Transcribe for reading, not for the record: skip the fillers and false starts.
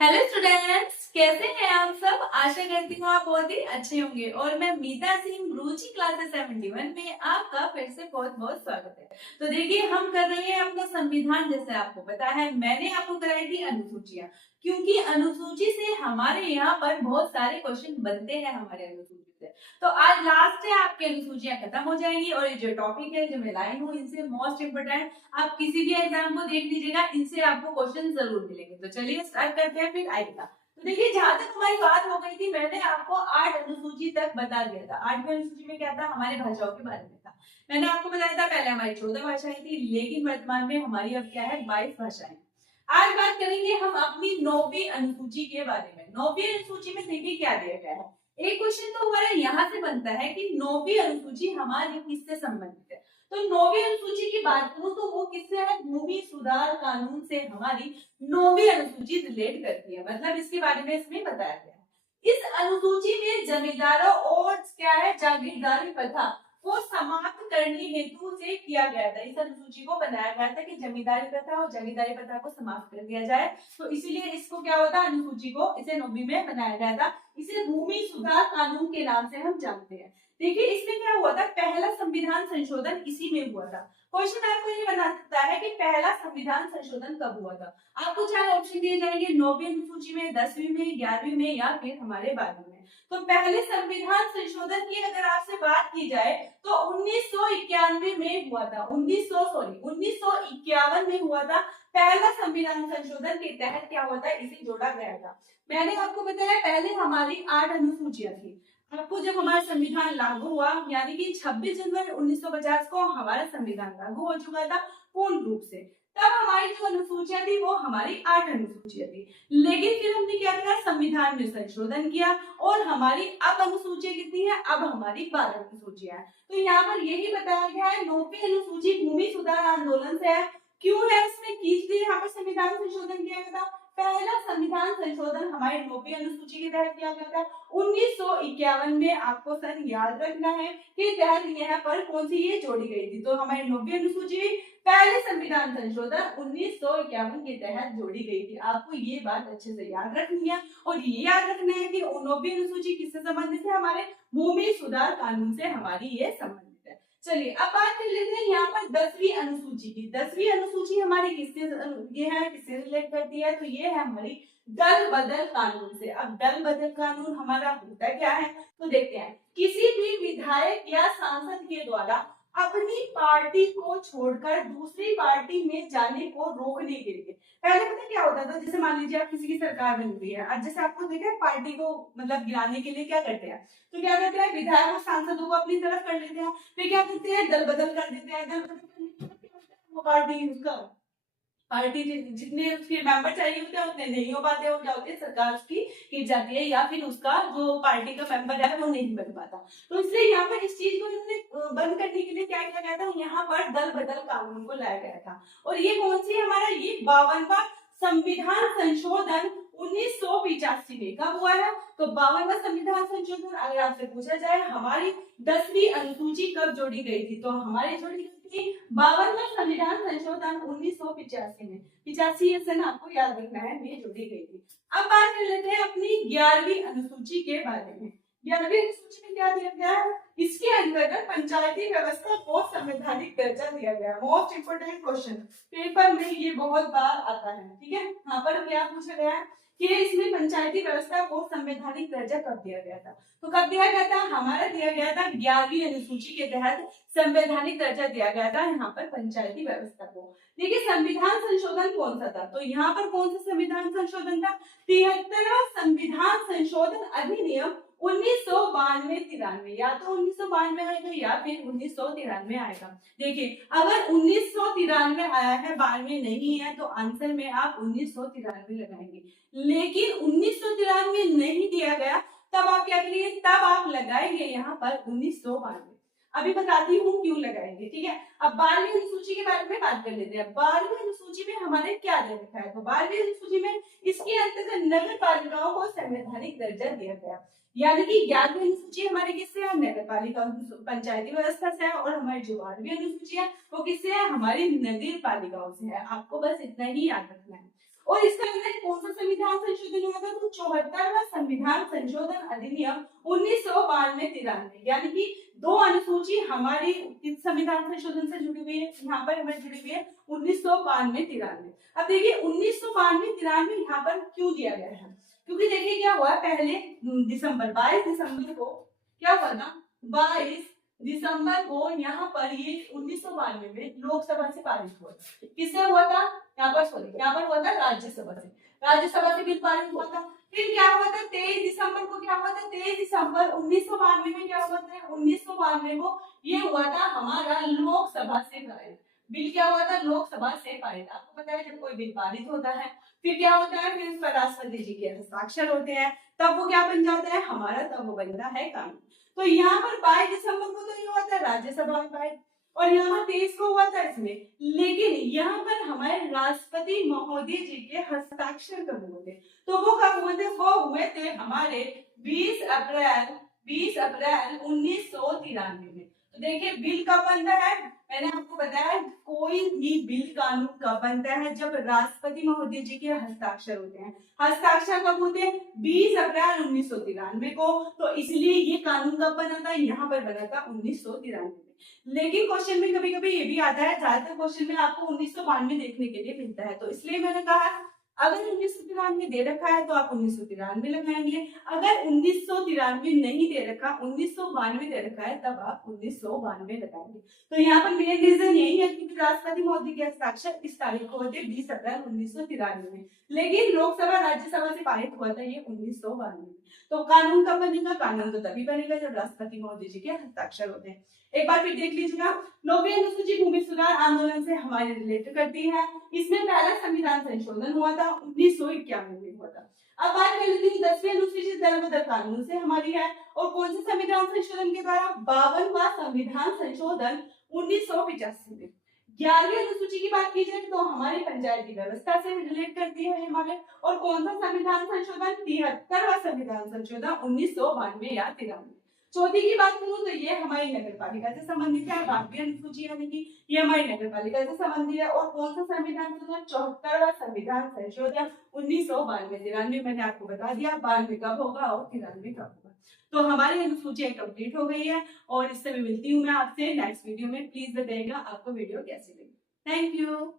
Hello students, कैसे हैं आप सब। आशा करती हूँ आप बहुत ही अच्छे होंगे और मैं मीता सिंह रुचि क्लासेस 71 में आपका फिर से बहुत बहुत स्वागत है। तो देखिए, हम कर रहे हैं अपना संविधान। जैसे आपको पता है, मैंने आपको कराई थी अनुसूचियां, क्योंकि अनुसूची से हमारे यहाँ पर बहुत सारे क्वेश्चन बनते हैं हमारे अनुसूची से। तो आज लास्ट है, आपकी अनुसूचियां खत्म हो जाएंगी और ये जो टॉपिक है जो मैं लाई हूँ, इनसे मोस्ट इंपोर्टेंट आप किसी भी एग्जाम को देख लीजिएगा, इनसे आपको क्वेश्चन जरूर मिलेंगे। तो चलिए स्टार्ट करते हैं, फिर आएगा। तो देखिए, जहां तक हमारी बात हो गई थी, मैंने आपको 8 अनुसूची तक बता दिया था। 8वीं अनुसूची में क्या था, हमारे भाषाओं के बारे में था। मैंने आपको बताया था पहले हमारी 14 भाषाएं थी, लेकिन वर्तमान में हमारी अब क्या है, 22 भाषाएं। आज बात करेंगे हम अपनी 9वीं अनुसूची के बारे में। 9वीं अनुसूची में देखिए क्या दिया गया है। एक क्वेश्चन तो हमारा यहाँ से बनता है कि 9वीं अनुसूची हमारी किससे संबंधित है। तो 9वीं अनुसूची की बात करूं तो वो किससे है, भूमि सुधार कानून से हमारी 9वीं अनुसूची रिलेट करती है। मतलब इसके बारे में इसमें बताया गया है। इस अनुसूची में जमींदारों और क्या है, जागीरदारी प्रथा को समाप्त करने हेतु से किया गया था। इस अनुसूची को बनाया गया था कि जमींदारी प्रथा और जागीरदारी प्रथा को समाप्त कर दिया जाए। तो इसीलिए इसको क्या होता है, अनुसूची को इसे 9वीं में बनाया गया था। इसे भूमि सुधार कानून के नाम से हम जानते हैं। देखिए, इसमें क्या हुआ था, पहला संविधान संशोधन इसी में हुआ था। क्वेश्चन आपको ये बना सकता है कि पहला संविधान संशोधन कब हुआ था। आपको 4 ऑप्शन दिए जाएंगे, 9वीं अनुसूची में, 10वीं में, 11वीं में या फिर हमारे 12वीं में। तो पहले संविधान संशोधन की अगर आपसे बात की जाए तो 1991 में हुआ था। 1951 में हुआ था। पहला संविधान संशोधन के तहत क्या हुआ था, इसे जोड़ा गया था। मैंने आपको बताया पहले हमारी 8 अनुसूचियां थी। आपको जब हमारा संविधान लागू हुआ, यानी कि 26 जनवरी 1950 को हमारा संविधान लागू हो चुका था पूर्ण रूप से, तब हमारी जो अनुसूचियां थी वो हमारी 8 अनुसूचियां थी। लेकिन फिर हमने क्या किया, संविधान में संशोधन किया और हमारी अब अनुसूचियां कितनी है, अब हमारी 12 अनुसूचियां है। तो यहाँ पर यही बताया गया है, 9वीं अनुसूची भूमि सुधार आंदोलन से है। क्यों है इसमें, किस लिए यहाँ पर संविधान संशोधन किया गया था। पहला संविधान संशोधन हमारे 9वीं अनुसूची के तहत किया गया था 1951 में। आपको सर याद रखना है कि तहत यहाँ पर कौन सी ये जोड़ी गई थी। तो हमारी 9वीं अनुसूची पहले संविधान संशोधन 1951 के तहत जोड़ी गई थी। आपको ये बात अच्छे से याद रखनी है और ये याद रखना है कि 9वीं अनुसूची किससे संबंधित है, हमारे भूमि सुधार कानून से हमारी ये संबंधित है। चलिए अब बात कर लेते हैं यहाँ पर 10वीं अनुसूची की। 10वीं अनुसूची हमारी किससे ये है, किससे रिलेट करती है, तो ये है हमारी दल बदल कानून से। अब दल बदल कानून हमारा होता क्या है, तो देखते हैं। किसी भी विधायक या सांसद के द्वारा अपनी पार्टी को छोड़कर दूसरी पार्टी में जाने को रोकने के लिए, पहले पता क्या होता था, जैसे मान लीजिए आप किसी की सरकार बन रही है, अब जैसे आपको देखा पार्टी को मतलब गिराने के लिए क्या करते हैं, तो क्या करते हैं, विधायक और सांसदों को अपनी तरफ कर लेते हैं, फिर क्या करते हैं, दल बदल कर देते हैं। दल बदल वो पार्टी उसका पार्टी जितने उसके मेंबर चाहिए होते हैं उतने नहीं हो पाते, और क्या होती है, सरकार उसकी गिर जाती है या फिर उसका जो पार्टी का मेंबर है वो नहीं बन पाता। तो इसलिए यहाँ पर इस चीज को इन्होंने बंद करने के लिए क्या किया गया था, यहाँ पर दल बदल कानून को लाया गया था। और ये कौन सी हमारा, ये 52वां संविधान संशोधन 1985 में कब हुआ है, तो 52वां संविधान संशोधन। अगर आपसे पूछा जाए हमारी 10वीं अनुसूची कब जोड़ी गई थी, तो हमारी जोड़ी 52वां संविधान संशोधन 1985 में। 85 सन आपको याद रखना है, ये जोड़ी गई थी। अब बात कर लेते हैं अपनी 11वीं अनुसूची के बारे में। 11वीं अनुसूची में क्या दिया गया है, इसके अंतर्गत पंचायती व्यवस्था को संवैधानिक दर्जा दिया गया। मोस्ट इंपोर्टेंट क्वेश्चन, पेपर में ये बहुत बार आता है, ठीक है। यहाँ पर क्या पूछा गया है कि इसमें पंचायती व्यवस्था को संवैधानिक दर्जा कब दिया गया था, तो कब दिया गया था, हमारा दिया गया था 11वीं अनुसूची के तहत संवैधानिक दर्जा दिया गया था यहाँ पर पंचायती व्यवस्था को। देखिए संविधान संशोधन कौन सा था, तो यहाँ पर कौन सा संविधान संशोधन था, 73वां संविधान संशोधन अधिनियम 1992-93, या तो 1992 आएगा या फिर 1993 आएगा। देखिए अगर 1993 आया है, 92 नहीं है, तो आंसर में आप 1993 लगाएंगे। लेकिन 1993 नहीं दिया गया, तब आप क्या करिए, तब आप लगाएंगे यहाँ पर 1992। अभी बताती हूँ क्यों लगाएंगे, ठीक है। अब 12वीं अनुसूची के बारे में बात कर लेते हैं। 12वीं अनुसूची में हमारे क्या दे रखा है, तो 12वीं अनुसूची में इसके अंतर्गत नगर पालिकाओं को संवैधानिक दर्जा दिया गया। यानी कि 11वीं अनुसूची हमारे किससे है, नगर पालिका पंचायती व्यवस्था से है, और हमारी जो 12वीं अनुसूची है वो किससे है, हमारी नगर पालिकाओं से है। आपको बस इतना ही याद रखना है। और इसका अंदर कौन सा संविधान संशोधन संशोधन हुआ था? तो 74वां संविधान संशोधन अधिनियम 1992-93, यानी कि 2 अनुसूची हमारी संविधान संशोधन से जुड़ी हुई है, यहाँ पर हमें जुड़ी हुई है 1992-93। अब देखिए 1992-93 यहाँ पर क्यों दिया गया है, क्योंकि देखिए क्या हुआ, पहले 22 दिसंबर को क्या हुआ था, 22 दिसंबर को यहाँ पर ये 1992 में लोकसभा से पारित हुआ था। किससे हुआ था? यहाँ पर हुआ था राज्यसभा से बिल पारित हुआ था। फिर क्या हुआ था 23 दिसंबर को, क्या हुआ था 23 दिसंबर 1992 में, क्या हुआ था 1992 को ये हुआ था हमारा लोकसभा से पारित बिल। क्या हुआ था? लोकसभा से पारित। आपको पता है जब कोई बिल पारित होता है फिर क्या होता है, फिर इस पर राष्ट्रपति जी के हस्ताक्षर होते हैं, तब वो क्या बन जाता है हमारा, तब वो बनता है कानून। तो यहाँ पर 22 दिसंबर को तो ये हुआ था राज्यसभा में पारित, और यहाँ पर 23 को हुआ था इसमें, लेकिन यहाँ पर हमारे राष्ट्रपति महोदय जी के हस्ताक्षर कब हुए थे? तो वो कब हुए थे? वो हुए थे हमारे 20 अप्रैल 1993 में। तो देखिए बिल कब बनता है, मैंने आपको बताया कोई भी बिल कानून कब बनता है, जब राष्ट्रपति महोदय जी के हस्ताक्षर होते हैं। हस्ताक्षर कब होते हैं? 20 अप्रैल 1993 को। तो इसलिए ये कानून कब बना था? यहाँ पर बना था 1993 में। लेकिन क्वेश्चन में कभी कभी ये भी आता है, ज्यादातर क्वेश्चन में आपको 1992 देखने के लिए मिलता है, तो इसलिए मैंने कहा अगर 1993 दे रखा है तो आप 1993 लगाएंगे, अगर 1993 नहीं दे रखा, 1992 दे रखा है, तब आप 1992 लगाएंगे। तो यहाँ पर मेन रीजन यही है कि राष्ट्रपति महोदय के हस्ताक्षर इस तारीख को होते 20 अप्रैल 1993 में, लेकिन लोकसभा राज्यसभा से पारित हुआ था ये 1992 में। तो कानून कब बनेगा? कानून तो तभी बनेगा जब राष्ट्रपति महोदय जी के हस्ताक्षर होते हैं। एक बार फिर देख लीजिएगा, 90वीं अनुसूची भूमि सुधार आंदोलन से हमारे रिलेट करती है। इसमें पहला संविधान संशोधन हुआ था 1991 में हुआ था। अब बात कर लेते हैं 10वीं अनुसूची दल बदल कानून से हमारी है, और कौन से संविधान संशोधन के द्वारा? 52वां संविधान संशोधन 1985 में। 11वीं अनुसूची की बात की जाए तो हमारी पंचायती व्यवस्था से रिलेट करती है हमारे, और कौन सा संविधान संशोधन? 73वां संविधान संशोधन 1992 या 93। चौथी की बात करूं तो ये हमारी नगर पालिका से संबंधित है। 12वीं अनुसूची यानी कि ये हमारी नगर पालिका से संबंधित है, और कौन सा संविधान संशोधन? 74वां संविधान संशोधन 1992-93। मैंने आपको बता दिया 92 कब होगा और 93 कब होगा। तो हमारी अनुसूचियां कंप्लीट हो गई है, और इससे मैं मिलती हूँ मैं आपसे नेक्स्ट वीडियो में। प्लीज बताइएगा आपको वीडियो कैसी लगी। Thank you.